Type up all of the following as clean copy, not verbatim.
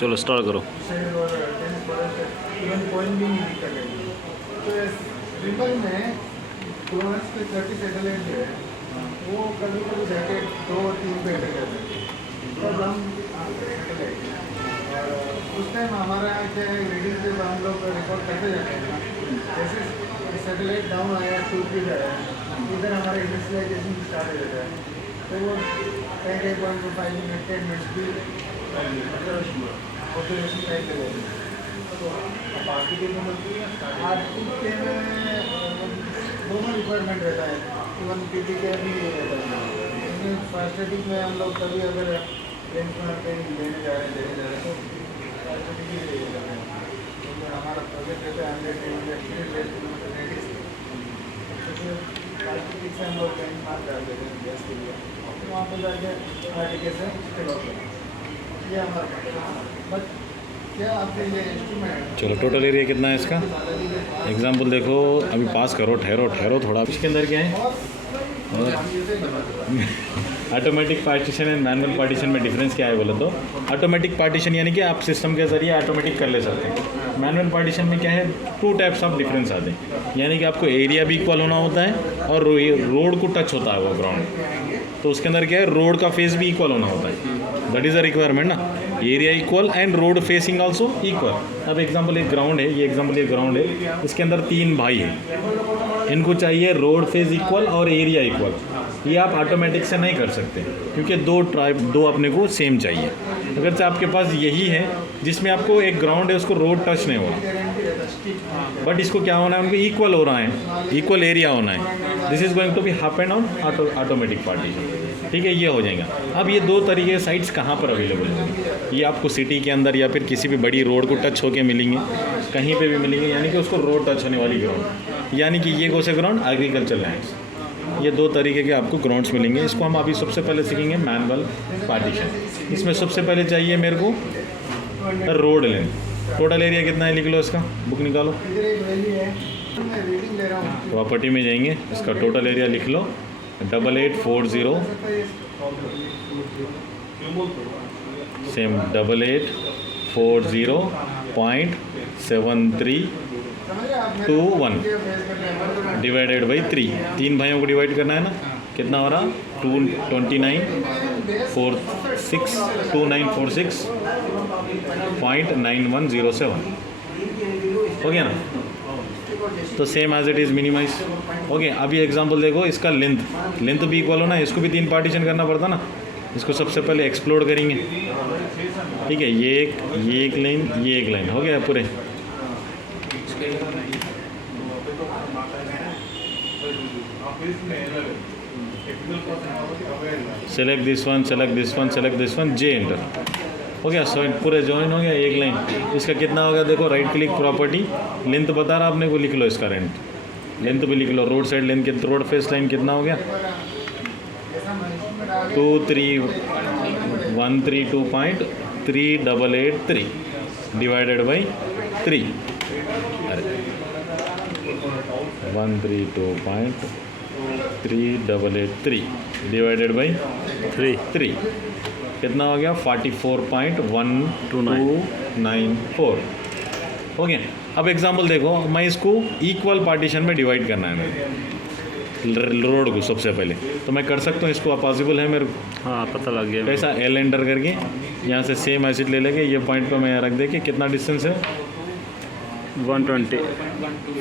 चलो स्टार्ट करो। इवन कोई भी नहीं दिक्कत है। तो रिबन में फ्लोरेंस के 30 सैटेलाइट जो है वो कभी कभी जाके 2-3 पे अटक जाते हैं। तब हम सैटेलाइट और उस टाइम हमारा क्या है, रीडिंग पे हम लोग रिकॉर्ड करते जाते हैं। जैसे सैटेलाइट डाउन आया, 2 फीट आया, इधर हमारा इनिशियलाइजेशन स्टार्ट हो जाता है। तो वो 10.5 मिनट 10 मिनट्स भी ऑब्जर्वेशन टाइम पे रहते हैं। तो बाकी के आर्टिक के में दोनों रिक्वायरमेंट रहता है, इवन पीटी के भी रहता है। इसमें फर्स्ट एडिंग में हम लोग कभी अगर लेंस में कहीं लेने जा रहे हैं तो फर्स्ट एडिंग ही ले जाते हैं। क्योंकि हमारा प्रोजेक्ट रहता है 100-200 किलोमीटर रेडियस आर्टिक से हम लोग लेंस मार डाल देते हैं गैस के लिए, फिर वहाँ पर जाके आर्टिक से फिल होता है। ये हमारा बट क्या आपके ये इंस्ट्रूमेंट। चलो टोटल एरिया कितना है इसका एग्जाम्पल देखो। अभी पास करो, ठहरो थोड़ा। इसके अंदर क्या है automatic partition and manual partition में डिफरेंस क्या है बोले तो, ऑटोमेटिक पार्टीशन यानी कि आप सिस्टम के ज़रिए ऑटोमेटिक कर ले सकते हैं। मैनुअल पार्टीशन में क्या है, 2 टाइप्स ऑफ डिफरेंस आते हैं, यानी कि आपको एरिया भी इक्वल होना होता है और रोड को टच होता है वो ग्राउंड, तो उसके अंदर क्या है रोड का फेस भी इक्वल होना होता है। दैट इज़ अ रिक्वायरमेंट ना, area equal and road facing also equal. अब एग्जांपल एक ग्राउंड है, ये एग्जांपल एक ग्राउंड है, इसके अंदर 3 भाई हैं, इनको चाहिए रोड फेस इक्वल और एरिया इक्वल। ये आप ऑटोमेटिक से नहीं कर सकते क्योंकि दो अपने को सेम चाहिए। अगर से आपके पास यही है जिसमें आपको एक ग्राउंड है उसको रोड टच नहीं हो रहा, बट इसको क्या होना है, उनको इक्वल हो रहा है, इक्वल एरिया होना है। This is going to be happen on automatic partition. ठीक है, ये हो जाएगा। अब ये 2 तरीके के साइट्स कहाँ पर अवेलेबल हैं, ये आपको सिटी के अंदर या फिर किसी भी बड़ी रोड को टच होके मिलेंगे, कहीं पे भी मिलेंगे, यानी कि उसको रोड टच होने वाली ग्राउंड, यानी कि ये कौन से ग्राउंड, एग्रीकल्चर लैंड्स। ये 2 तरीके के आपको ग्राउंड्स मिलेंगे। इसको हम अभी सबसे पहले सीखेंगे मैनुअल पार्टीशन। इसमें सबसे पहले चाहिए मेरे को रोड लेंथ। टोटल एरिया कितना है लिख लो, इसका बुक निकालो, प्रॉपर्टी में जाएंगे, इसका टोटल एरिया लिख लो 8840 सेम 8840.7321 डिवाइडेड बाई 3। 3 भाइयों को डिवाइड करना है ना, कितना हो रहा 2946.9107 हो गया ना। तो same as it is minimise हो गया। अभी एग्जांपल देखो, इसका लेंथ भी इक्वल होना है, इसको भी 3 पार्टीशन करना पड़ता ना। इसको सबसे पहले एक्सप्लोर करेंगे, ठीक है, ये एक लाइन, ये एक लाइन, हो गया पूरे। Select this one, select this one, select this one, J enter, हो गया। सो पूरे ज्वाइन हो गया, एक लाइन। इसका कितना होगा देखो, राइट क्लिक प्रॉपर्टी, लेंथ बता रहा आपने को, लिख लो इसका लेंथ भी लिख लो। Road side length, road face line कितना हो गया 23132.3883 डिवाइडेड बाई 3। अरे 132.3883 डिवाइडेड बाई 3 कितना हो गया 44.1294 हो गया। अब एग्जांपल देखो, मैं इसको इक्वल पार्टीशन में डिवाइड करना है मेरे रोड को सबसे पहले, तो मैं कर सकता हूँ, इसको पॉसिबल है मेरे को। हाँ पता लग गया। कैसा, एल एंटर करके यहाँ से सेम एसिड ले लेंगे, ये पॉइंट पर मैं रख दे के कितना डिस्टेंस है 120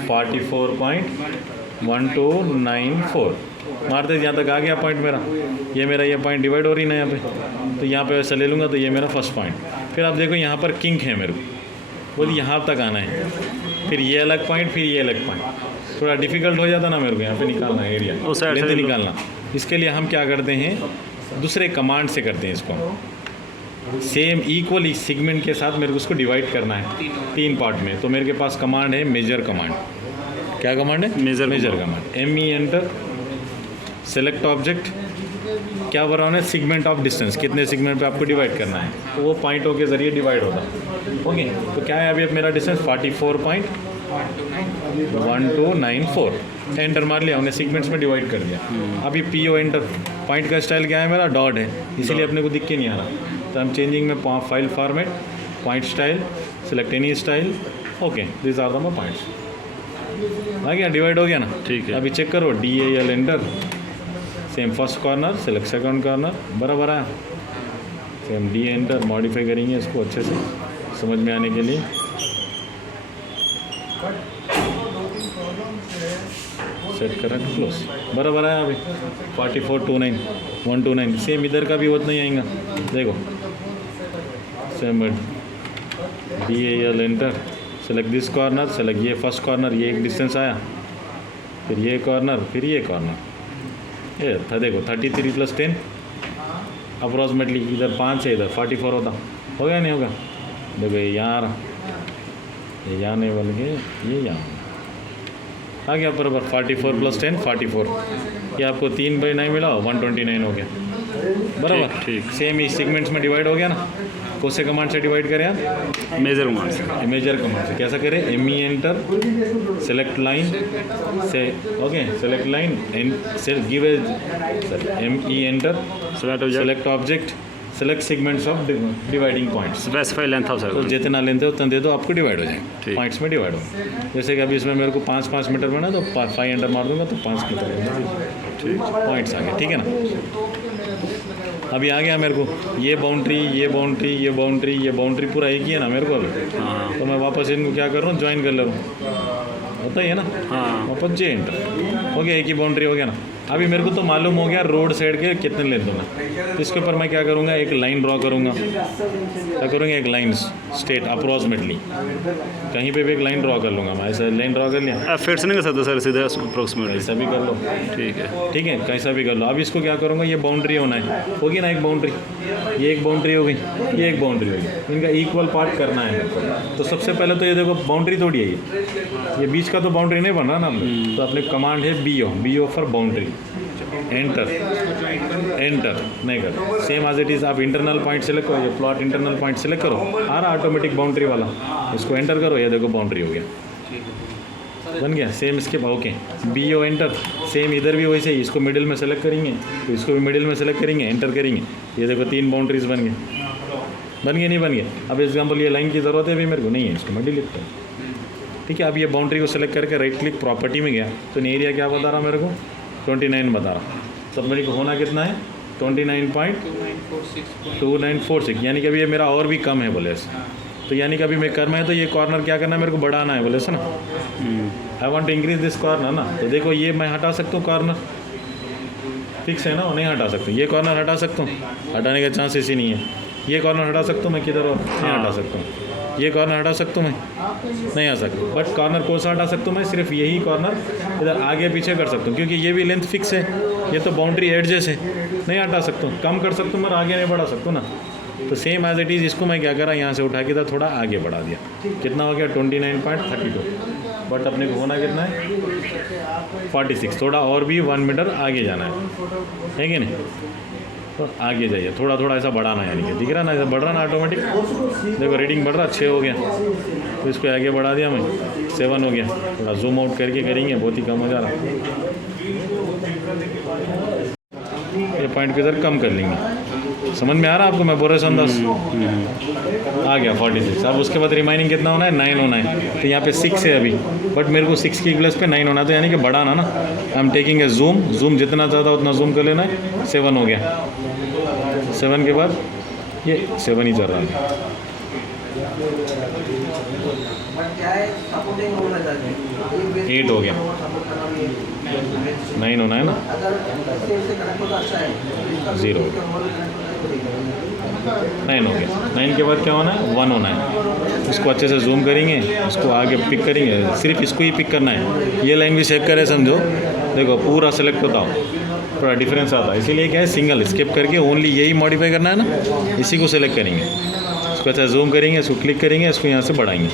44.1294 मारते यहाँ तक आ गया पॉइंट मेरा। ये पॉइंट डिवाइड हो रही ना यहाँ पे, तो यहाँ पे वैसे ले लूँगा, तो ये मेरा फर्स्ट पॉइंट। फिर आप देखो यहाँ पर किंक है मेरे को, बोल यहाँ तक आना है, फिर ये अलग पॉइंट, फिर ये अलग पॉइंट, थोड़ा डिफिकल्ट हो जाता ना मेरे को यहाँ पे निकालना एरिया, लेंथ निकालना। इसके लिए हम क्या करते हैं, दूसरे कमांड से करते हैं इसको, सेम इक्वली सेगमेंट के साथ मेरे को उसको डिवाइड करना है 3 पार्ट में। तो मेरे के पास कमांड है मेजर कमांड। क्या कमांड है, measure command. ME enter, select object, क्या बनाना है, सेगमेंट ऑफ डिस्टेंस, कितने सेगमेंट पे आपको डिवाइड करना है, तो वो पॉइंटों के जरिए डिवाइड होता है। ओके, तो क्या है अभी अब मेरा डिस्टेंस 44.1294, एंटर मार लिया, हमने सीक्वेंस में डिवाइड कर दिया। अभी PO एंटर, पॉइंट का स्टाइल क्या है मेरा, डॉट है, इसीलिए अपने को दिख के नहीं आ रहा। तो हम चेंजिंग में file format point style, select any style, okay, this are the my points. आ गया, डिवाइड हो गया ना। ठीक है। अभी चेक करो, DAL enter, same first corner, select second corner, बराबर है। सेम D एंटर, मॉडिफाई करेंगे इसको अच्छे से समझ में आने के लिए। सेट करें, क्लोज, बराबर है। अभी 4429 129, सेम इधर का भी उतना नहीं आएगा। देखो same DAL enter, select this corner, select ये फर्स्ट कॉर्नर, ये एक डिस्टेंस आया, फिर ये कॉर्नर, फिर ये कॉर्नर, ये था। देखो 33 + 10 अप्रॉक्सीमेटली, इधर 5 है, इधर 44 होता, हो गया नहीं होगा। देखो ये यहाँ, ये यहाँ नहीं बल्कि ये यहाँ आ गया बराबर। 44 + 10 44, ये आपको 3/9 मिला, 129 हो गया, बराबर। ठीक। सेम इस सेगमेंट्स में डिवाइड हो गया ना। कौन से कमांड से डिवाइड करें आप? मेजर कमांड से। मेजर कमांड से। कैसा करें? ME एंटर, सेलेक्ट लाइन से, okay, select line and give a ME enter, select object, select segments of dividing points. Specify length of तो सर्कल। जितना लेंथ है उतना दे दो, आपको डिवाइड हो जाएंगे, ठीक। पॉइंट्स में डिवाइड हो। जैसे कि अभी इसमें मेरे को 5-5 मीटर में ना, तो 5 एंटर मार दूंगा तो 5 मीटर ठीक। पॉइंट्स आ गए, ठीक है ना। अभी आ गया मेरे को ये बाउंड्री, ये बाउंड्री, ये बाउंड्री, ये बाउंड्री, पूरा एक ही है ना मेरे को अभी। हाँ तो मैं वापस इनको क्या कर रहा हूँ, ज्वाइन कर ले रहा हूँ, होता ही है ना। हाँ। वापस जे एंटर हो गया, एक ही बाउंड्री हो गया ना। अभी मेरे को तो मालूम हो गया रोड साइड के कितने लेंथ में, तो इसके ऊपर मैं क्या करूँगा, एक लाइन ड्रॉ करूँगा। क्या करूँगा, एक लाइन स्ट्रेट अप्रॉक्सीमेटली, कहीं पे भी एक लाइन ड्रॉ कर लूँगा मैं। ऐसा लाइन ड्रॉ कर लिया, फिर से नहीं कर सकते सर, सीधे अप्रोक्सीमेटली। ऐसा भी कर लो, ठीक है। ठीक है, कैसा भी कर लो। अब इसको क्या करूँगा, ये बाउंड्री होना है, होगी ना एक बाउंड्री, ये एक बाउंड्री हो गई, ये एक बाउंड्री हो गई, इनका इक्वल पार्ट करना है मेरे को। तो सबसे पहले तो ये देखो बाउंड्री तोड़ी है, ये बीच का तो बाउंड्री नहीं बन रहा ना अपने, तो अपने कमांड है BO for boundary, enter, enter नहीं कर, सेम एज इट इज़। आप इंटरनल पॉइंट सेलेक्ट करो, ये प्लॉट इंटरनल पॉइंट सेलेक्ट करो, आ रहा ऑटोमेटिक बाउंड्री वाला, इसको एंटर करो, ये देखो बाउंड्री हो गया, बन गया। सेम इसके ओके, BO एंटर, सेम इधर भी वैसे ही, इसको मिडिल में सेलेक्ट करेंगे, तो इसको भी मिडिल में सेलेक्ट करेंगे, एंटर करेंगे, ये देखो 3 बाउंड्रीज बन गए, बन गए नहीं बन गए। अब एग्जाम्पल ये लाइन की ज़रूरत है अभी मेरे को नहीं है, इसको मैं डिलीट करूँ, ठीक है। अब ये बाउंड्री को सेलेक्ट करके राइट क्लिक प्रॉपर्टी में गया, तो एरिया क्या बता रहा मेरे को, 29 बता रहा। तब मेरे को होना कितना है, 29.2946, यानी कि अभी ये मेरा और भी कम है बोले ऐसे। तो यानी कि अभी मैं करना है तो ये कॉर्नर क्या करना है, मेरे को बढ़ाना है बोले ऐसा ना। I want to increase this corner ना, तो देखो ये मैं हटा सकता हूँ, कॉर्नर फिक्स है ना, वो नहीं हटा सकता। ये कॉर्नर हटा सकता हूँ, हटाने का चांसेस ही नहीं है। ये कॉर्नर हटा सकता हूँ मैं, किधर और नहीं हटा सकता हूँ। ये कॉर्नर हटा सकता हूँ मैं, नहीं आ सकता। बट कॉर्नर कौन सा हटा सकता हूँ मैं, सिर्फ यही कॉर्नर इधर आगे पीछे कर सकता हूँ, क्योंकि ये भी लेंथ फिक्स है, ये तो बाउंड्री एडजस्ट है, नहीं हटा सकता हूँ। कम कर सकता हूँ मगर आगे नहीं बढ़ा सकता हूँ ना। तो सेम एज इट इज़, इसको मैं क्या करा, यहाँ से उठा के थोड़ा आगे बढ़ा दिया, कितना हो गया 29.32। बट अपने को होना कितना है 46, थोड़ा और भी 1 मीटर आगे जाना है कि नहीं। तो आगे जाइए, थोड़ा थोड़ा ऐसा बढ़ाना है, यानी कि दिख रहा ना, ऐसा बढ़ रहा ना ऑटोमेटिक। देखो रीडिंग बढ़ रहा, 6 हो गया, तो इसको आगे बढ़ा दिया मैं, 7 हो गया। थोड़ा जूम आउट करके करेंगे, बहुत ही कम हो जा रहा। ये पॉइंट को इधर कम कर लेंगे, समझ में आ रहा है आपको मैं बोल रहा हूँ। आ गया 46। अब उसके बाद रिमाइनिंग कितना होना है, 9 होना है। तो यहाँ पे 6 है अभी, बट मेरे को 6 की प्लेस पे 9 होना, तो यानी कि बढ़ाना ना। I am taking a zoom, zoom जितना ज़्यादा उतना जूम कर लेना है। 7 हो गया, 7 के बाद ये 7 ही चल रहा है। 8 हो गया, 9 होना है ना, 0 हो गया, 9 हो गया। 9 के बाद क्या होना है, 1 होना है। इसको अच्छे से जूम करेंगे, इसको आगे पिक करेंगे, सिर्फ इसको ही पिक करना है। ये लाइन भी सेव करे समझो, देखो पूरा सेलेक्ट होता हो, थोड़ा डिफरेंस आता है। इसीलिए क्या है, सिंगल स्किप करके ओनली यही मॉडिफाई करना है ना, इसी को सेलेक्ट करेंगे। इसको अच्छा जूम करेंगे, इसको क्लिक करेंगे, इसको यहाँ से बढ़ाएंगे।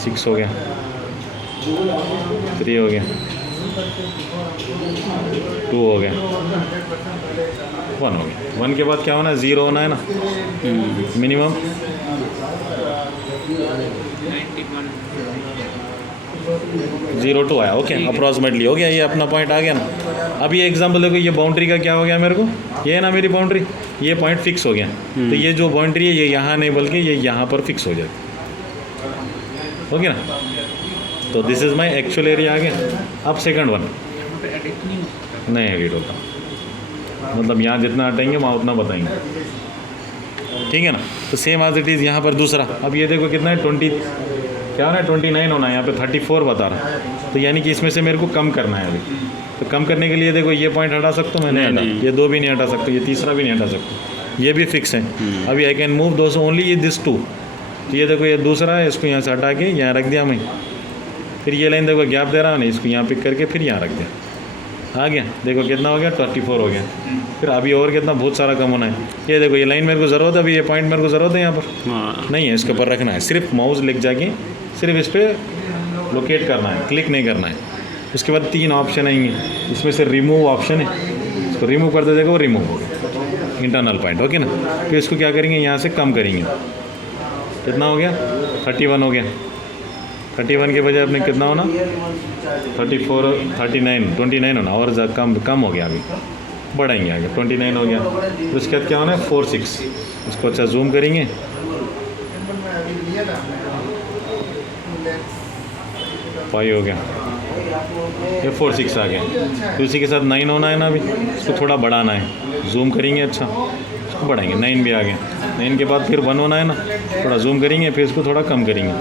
6 हो गया, 3 हो गया, 2 हो गया, 1 हो गया। 1 के बाद क्या होना है, 0 होना है ना, मिनिमम 0.2 आया। ओके, अप्रॉक्सीमेटली हो गया, ये अपना पॉइंट आ गया ना। अब ये एग्जांपल देखो, ये बाउंड्री का क्या हो गया मेरे को, ये है ना मेरी बाउंड्री, ये पॉइंट फिक्स हो गया, तो ये जो बाउंड्री है ये यहाँ नहीं बल्कि ये यहाँ पर फिक्स हो जाती, ओके ना। तो this is my actual area आ गया। अब सेकंड वन नहीं एडिट होता, मतलब यहाँ जितना हटाएंगे वहाँ उतना बताएंगे, ठीक है ना। तो सेम एज इट इज़ यहाँ पर दूसरा। अब ये देखो कितना है 20 क्या होना है 29 होना है, यहाँ पे 34 बता रहा है, तो यानी कि इसमें से मेरे को कम करना है अभी। तो कम करने के लिए देखो ये पॉइंट हटा सकता हूँ मैं, नहीं हटा, ये दो भी नहीं हटा सकता, ये तीसरा भी नहीं हटा सकता, ये भी फिक्स है। अभी I can move those only ये दिस टू। तो ये देखो ये दूसरा है, इसको यहाँ से हटा के यहाँ रख दिया मैं। फिर ये लाइन देखो गैप दे रहा है ना, इसको यहाँ पिक करके फिर यहाँ रख दिया, आ गया। देखो कितना हो गया 34 हो गया। फिर अभी और कितना बहुत सारा कम होना है। ये देखो ये लाइन मेरे को ज़रूरत है, अभी ये पॉइंट मेरे को ज़रूरत है यहाँ पर नहीं है, इसके ऊपर रखना है। सिर्फ माउस लिख जाके सिर्फ इस पर लोकेट करना है, क्लिक नहीं करना है। उसके बाद 3 ऑप्शन आएंगे, इसमें से रिमूव ऑप्शन है, इसको रिमूव कर दे, देखो वो रिमूव हो गया इंटरनल पॉइंट, ओके ना। फिर इसको क्या करेंगे यहाँ से कम करेंगे, कितना हो गया 31 हो गया। 31 के बजाय अपने कितना होना 34 39 29 होना, और कम हो गया, अभी बढ़ाएंगे आगे 29 हो गया। तो उसके बाद क्या होना है 46, उसको अच्छा जूम करेंगे, फाइव हो गया, ये 46 आ गया। तो उसी के साथ 9 होना है ना, अभी इसको थोड़ा बढ़ाना है, जूम करेंगे, अच्छा इसको बढ़ाएंगे, 9 भी आ गया। 9 के बाद फिर 1 होना है ना, थोड़ा जूम करेंगे, फिर इसको थोड़ा कम करेंगे,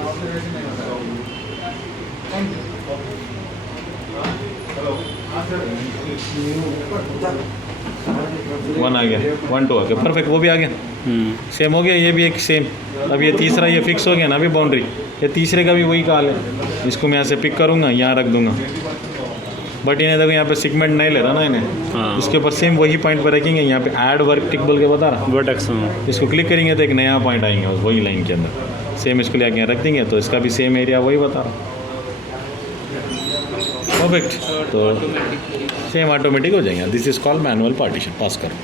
1 आ गया, 1 2 आ गया, परफेक्ट, वो भी आ गया, सेम हो गया। ये भी एक सेम। अब ये तीसरा ये फिक्स हो गया ना अभी बाउंड्री, ये तीसरे का भी वही काल है। इसको मैं यहाँ से पिक करूँगा, यहाँ रख दूँगा, बट इन्हें देखो यहाँ पे सेगमेंट नहीं ले रहा ना इन्हें, इसके ऊपर सेम वही पॉइंट पर रखेंगे। यहाँ पे ऐड वर्टिक बोल के बता रहा, वर्टेक्स इसको क्लिक करेंगे तो एक नया पॉइंट आएंगे वही लाइन के अंदर, सेम इसको ले आके यहाँ रख देंगे, तो इसका भी सेम एरिया वही बता रहा, परफेक्ट। तो सेम ऑटोमेटिक हो जाएगा। This is called manual partition. Pass करो।